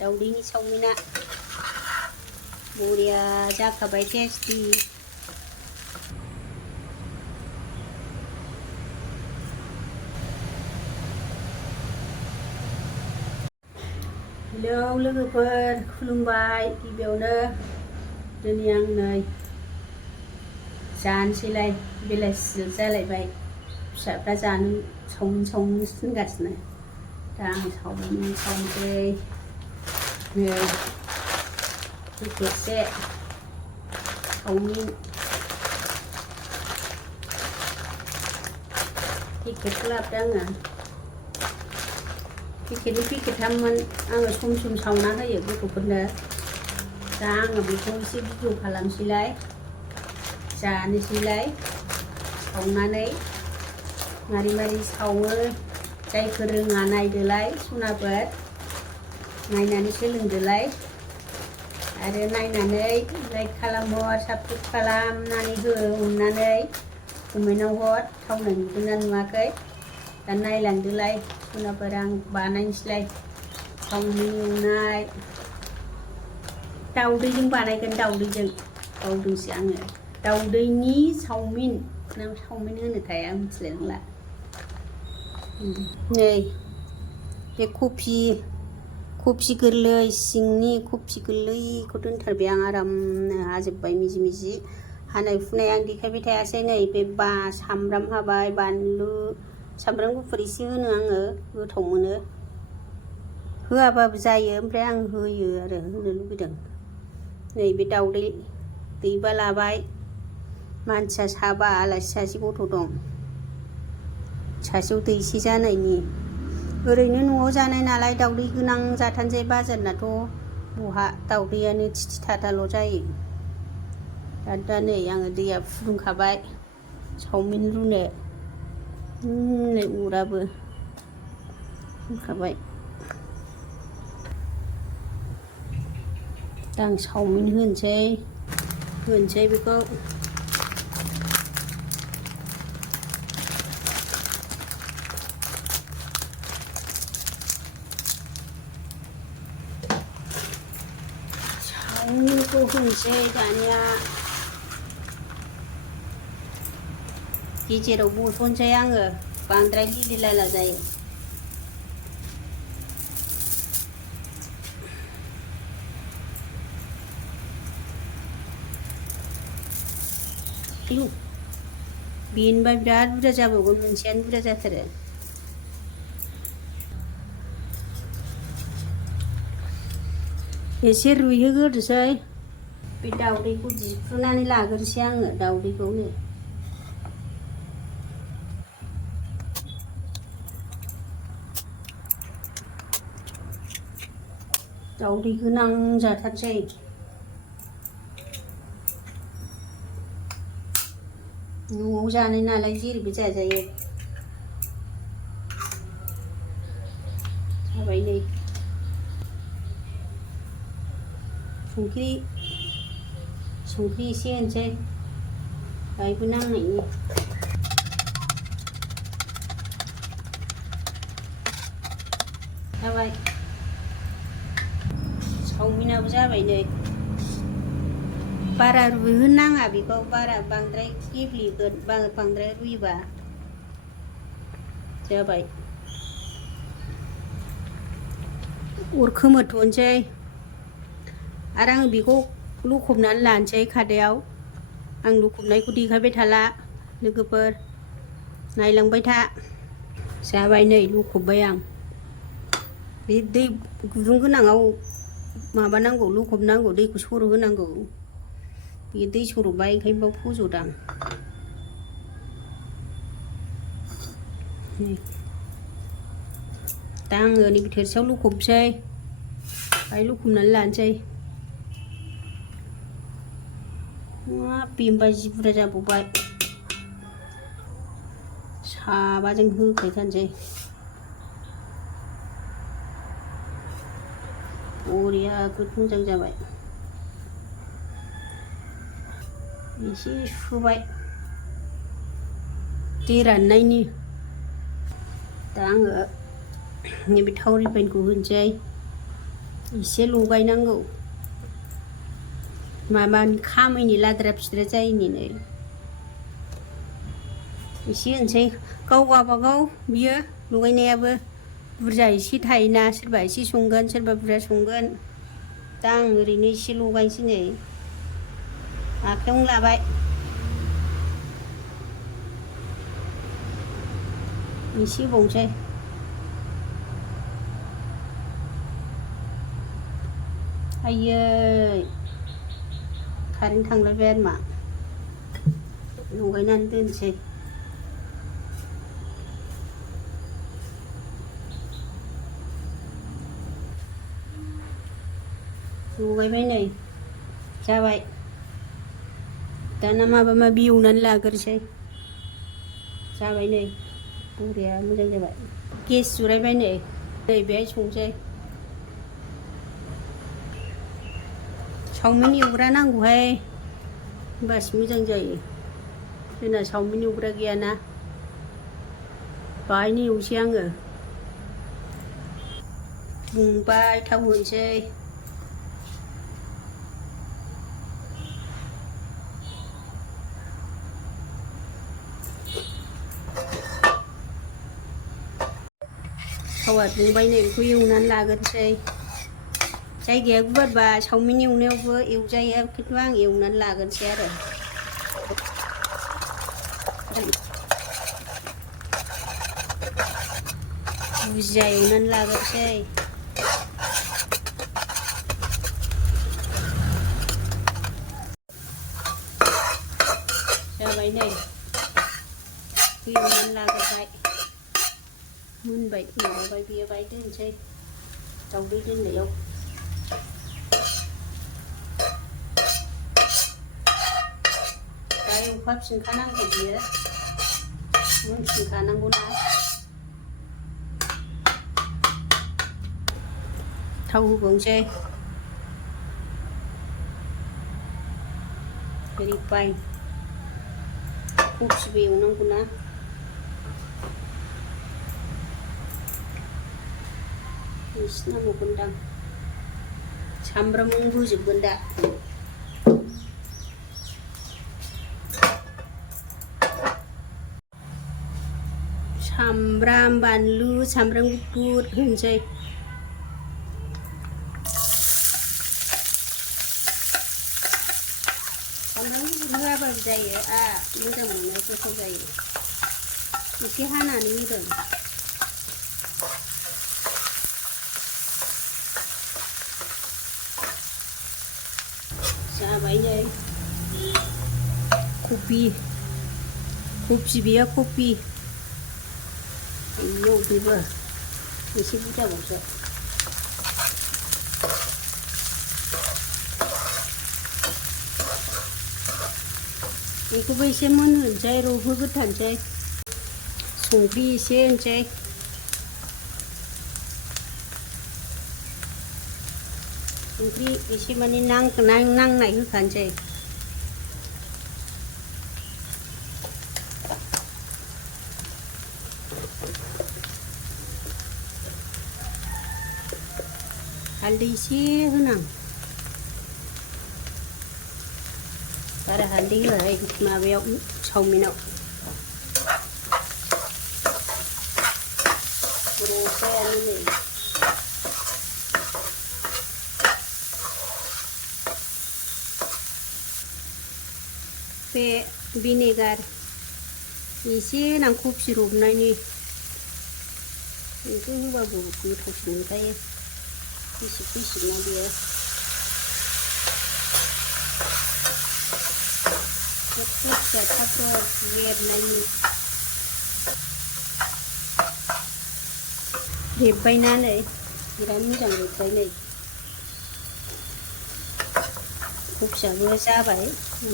दाउदैनि चावमिना बरिया जाखाबाय टेस्टि। हेलौ लोगोफोर, खुलुमबाय। गिबियावनो दिनै आं नै जानोसैलाय, बेलासि जालायबाय, फिसाफ्रा जानो चावमिन थिनगासिनो। दा आं चावमिन सावनोसै। नै पेकेटसे चावमिन पेकेटखौ लाबोदों आङो। पेकेटनि पेकेटथाममोन। आङो सम सम सावना होयो गथ'फोरनो। दा आङो बेखौ एसे भिडिअ खालामसैलाय, जानोसैलाय सावनानै मारै मारै सावो। जायफोर रोङा नायदोलाय सनाफोर, नायनानै सोलोंदोलाय। आरो नायनानै लाइक खालामहर, साबस्क्राइब खालामनानै हो अननानै। कमेन्टआव हर थावनाय नुदोंना नुवाखै। दा नायलांदोलाय सनाफोर, आं बानायनोसैलाय चावमिन एवनाय। दाउदैजों बानायगोन, दाउदैजों बावदोंसो आङो। दाउदैनि चावमिन ना चावमिन होनोथाय आं मिथिलाय लांला। नै बे कफि गोरलै, सिंनि कफि गोरलैखौ दोनथारबाय आं आरामनो हाजोब्बाय मिजि मिजि। हानाय फुनाय आं देखायबाय थायासै। नै बे सामब्राम हाबाय, बानलु, सामब्राम गुफुर एसे होनो आङो, गोथाव मोनो। होआबाबो जायो, ओमफ्राय आं होयो आरो, होनो लुगैदों। नै बे दाउदै दैबा लाबाय। मानसिया साबा, आलासि सासे गथ' दं। सासेयाव दैसे जानायनि। ओरैनो न'आव जानाय नालाय दाउदै गोनां जाथारनोसै। बाजारनाथ' बहा दाउदैयानो थिथि थाथाल' जायो। दा नै आङो दैया फुदुंखाबाय चावमिन रुनो। नै अराबो होखाबाय। दा आं चावमिन होनोसै बेखौ। चावमिनखौ होनोसै दानिया। गेजेराव बस'नोसै आङो, बांद्राय लिलि लाला जायो। आयु, बेनोबा बिराद बुरजा जाबावगोन, मोनसेयानो बुरजा जाथारो। एसे रुइहोग्रोनोसै। बे दाउदैखौ दिफ्रुनानै लाग्रोसै आङो, दाउदैखौनो। दाउदै गोनां जाथारसै। न'आव जानाय नालाय जेरैबो जाजायो। जाबाय नै। संख्रि एसे होनोसै, बाहायबो नांनायनि। जाबाय, चावमिनाबो जाबाय नै। बारा रुइहोनो नाङा बेखौ, बांद्राय गेब्लेगोन बांद्राय रुयोबा। जाबाय। अर खोमोरथ'नोसै। आरो आं बेखौ लखबनानै लानोसै खादायाव। आं लखबनायखौ देखायबाय थाला लोगोफोर, नायलांबाय था। जाबाय नै, लखबबाय आं। बे दै गुदुं गोनाङाव माबानांगौ, लखबनांगौ, दैखौ सर' होनांगौ। बे दै सर'बाय, ओंखायनो बाव फज'दां। दा आङो नैबे थोरसियाव लखबनोसै, बाहाय लखबनानै लानोसै। बेनोबा जि बुरजा जाबावबाय। साबाजों होखायथारनोसै। बरिया मोजां जाबाय। एसे सुबाय दै राननायनि। दा आङो नैबे थाव रिफाइनखौ होनोसै। एसे लगायनांगौ माबानि खामैनि लाद्रा फिद्रा जायिनि एसे होनसै गाव गावबागाव बियो लगायनायाबो बुरजा एसे थायोना सोरबा एसे संगोन सोरबा बुरजा संगोन दा आं ओरैनो एसे लगायनोसै नै आखायावनो लाबाय एसे होबावनोसै आयै कारेन्ट थांलायबाय आरो मा लगायनानै दोनसै लगायबाय नै जाबाय दाना माबा माबि एवनानै लाग्रोसै जाबाय नै बरिया मोजां जाबाय गेस जुरायबाय नै बेहाय संसै चावमिन एवग्रा नांगौहाय होमबासो मोजां जायो जोंना चावमिन एवग्रा गैयाना बाहायनो एवसै आङो दुंबाय थाव होनोसै थावा दुंबाय नै बेखौ एवनानै लाग्रोसै जायगाया गुवारबा चावमिन एवनायावबो एवजायो खिन्थु आं एवनानै लाग्रोसै आरो बुरजा एवनानै लाग्रोसै जाबाय नै एवनानै लाग्रोबाय मोनबाय माबाबाय बियो बाय दोनसै दावदै दोननायाव दा एवफाफिनखानांगौ बियो मोनफिनखानांगौना थाव होबावनोसै रिफाइन कफिबो एवनांगौना एसे नांबावगोनदां सामब्राम होजोबगोन दा सामब्राम बानलु सामब्राम गुफुर होनोसै सामब्राम गुफुर होआबाबो जायो मोजां मोनो गोथाव जायो एसे हानानै होदों जाबाय नै कफि बियो कफि आयौ बेबो एसे बुरजाबावसो बेखौबो एसे मोनहोनोसै रबहोग्रोथारनोसै संख्रि एसे होनोसै संख्रि एसे माने नांनाय होखानोसै हालदै एसे होनां बारा हालदै होआहाय माबायाव चावमिनाव रसायानो नै बे भिनेगार एसे होनां कफि रबनायनि बेखौ होबाबो गोथावसिन मोनखायो खैसिब ना बेयो फिसा थाब रेबनायनि रेबबायना नै बिराद मोजां रेबबाय नै कफियाबो जाबाय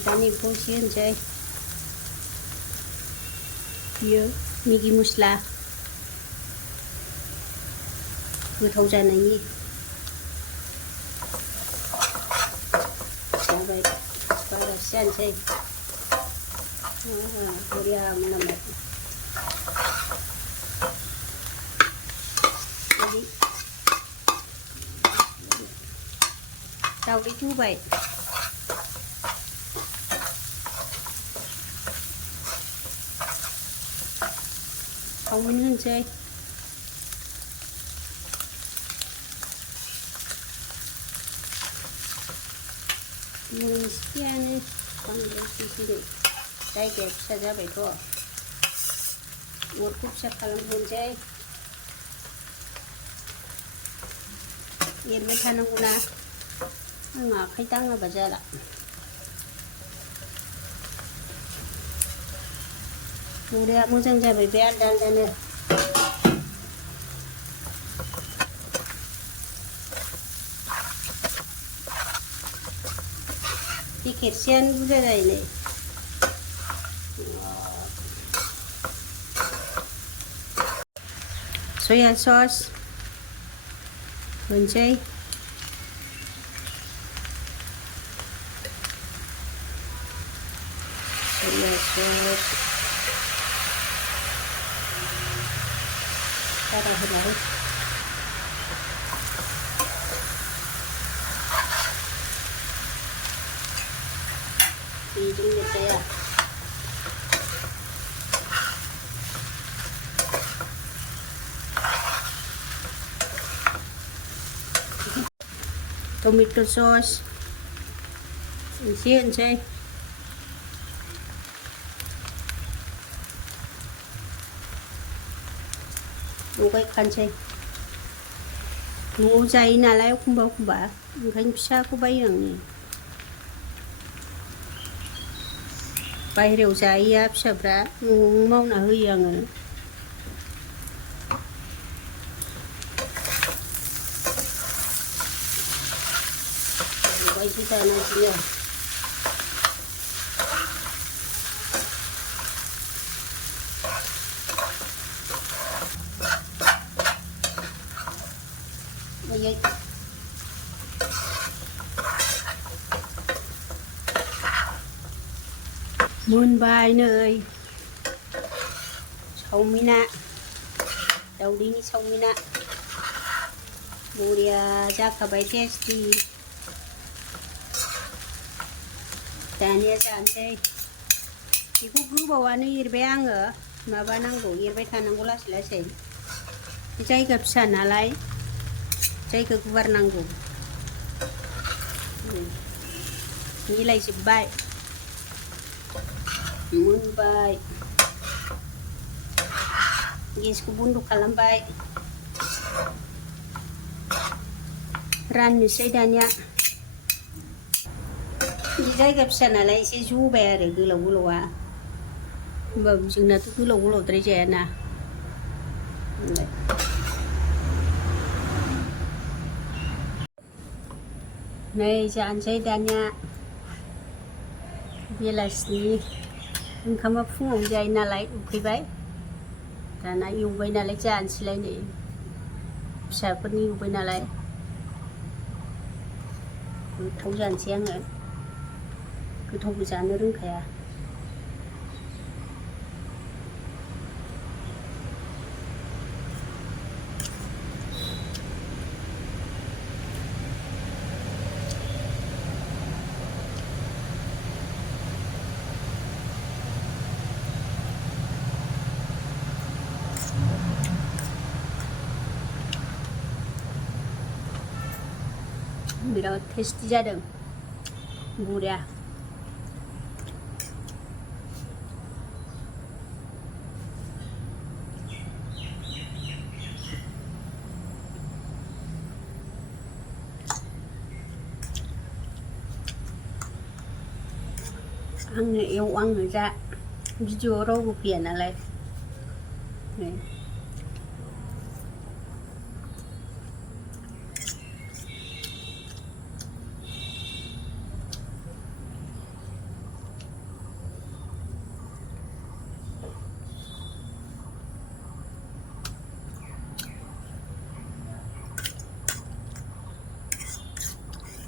दा नेबो एसे होनोसै बियो मेगि मस्ला गोथाव जानायनि जाबाय बारासो जानोसै बरिया मोनामबाय दावदैखौ होबाय चावमिन होनोसै मोनसेयानो बांद्राय फैसिगोन जायगाया फिसा जाबायथ' अरखौ फिसा खालामहरनोसै एरबाय थानांगौना आं आखाइ दाङाबा जाला बरिया मोजां जाबाय बे आलदा आलदानो पेकेटसेयानो बुरजा जायो नै सया सस होनोसै सया सस बारा होलाहाय बेजों जाया टमेट' सस एसे होनोसै लगायखानोसै न'आव जायो नालाय एखमबा एखमबा ओंखायनो फिसाखौ बायो आङो बाहेरायाव जायैया फिसाफ्रा न'आवनो मावना होयो आङो लगायसै दाना बिदिनो मोनबाय नै चावमिना दावदैनि चावमिना बरिया जाखाबाय टेस्टि दानिया जानोसै बेखौ गोबावानो एरबाय आङो माबा नांगौ एरबाय थानांगौ लासै लासै जायगा फिसा नालाय जायगा गुवार नांगौ मिलायजोब्बाय मोनबाय गेसखौ बन्द' खालामबाय राननोसै दानिया बे जायगा फिसा नालाय एसे जबाय आरो गोलाव गोलावा होमबाबो जोंनाथ' गोलाव गोलावद्राय जायाना नै जानोसै दानिया बेलासिनि ओंखामा फुङाव जायो नालाय उखैबाय दाना एवबाय नालाय जानोसैलाय नै फिसाफोरनि एवबाय नालाय गोथाव जानोसै आङो गोथावबो जानो रोंखाया बिराद टेस्टि जादों बरिया आंनो जा भिडिअआव रावबो फैया नालाय नै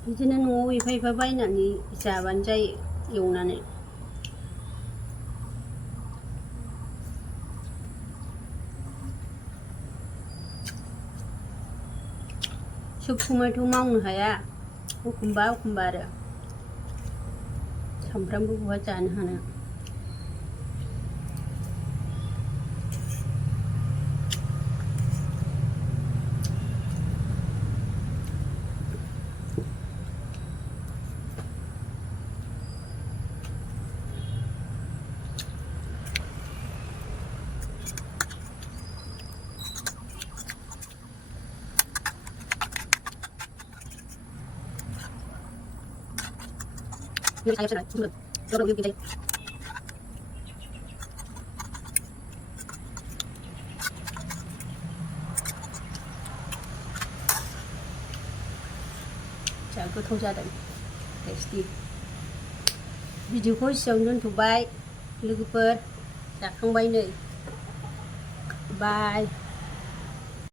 बिदिनो न'आव एफा एफा बायनानै जाबानो जायो एवनानै सब समायथ' मावनो हाया एखमबा एखमबा आरो सामफ्रामबो बहा जानो हानो। जा गोथाव जादों टेस्टि। भिडिअखौ एसेयावनो दोनथ'बाय लोगोफोर, जाखांबाय नै बाय।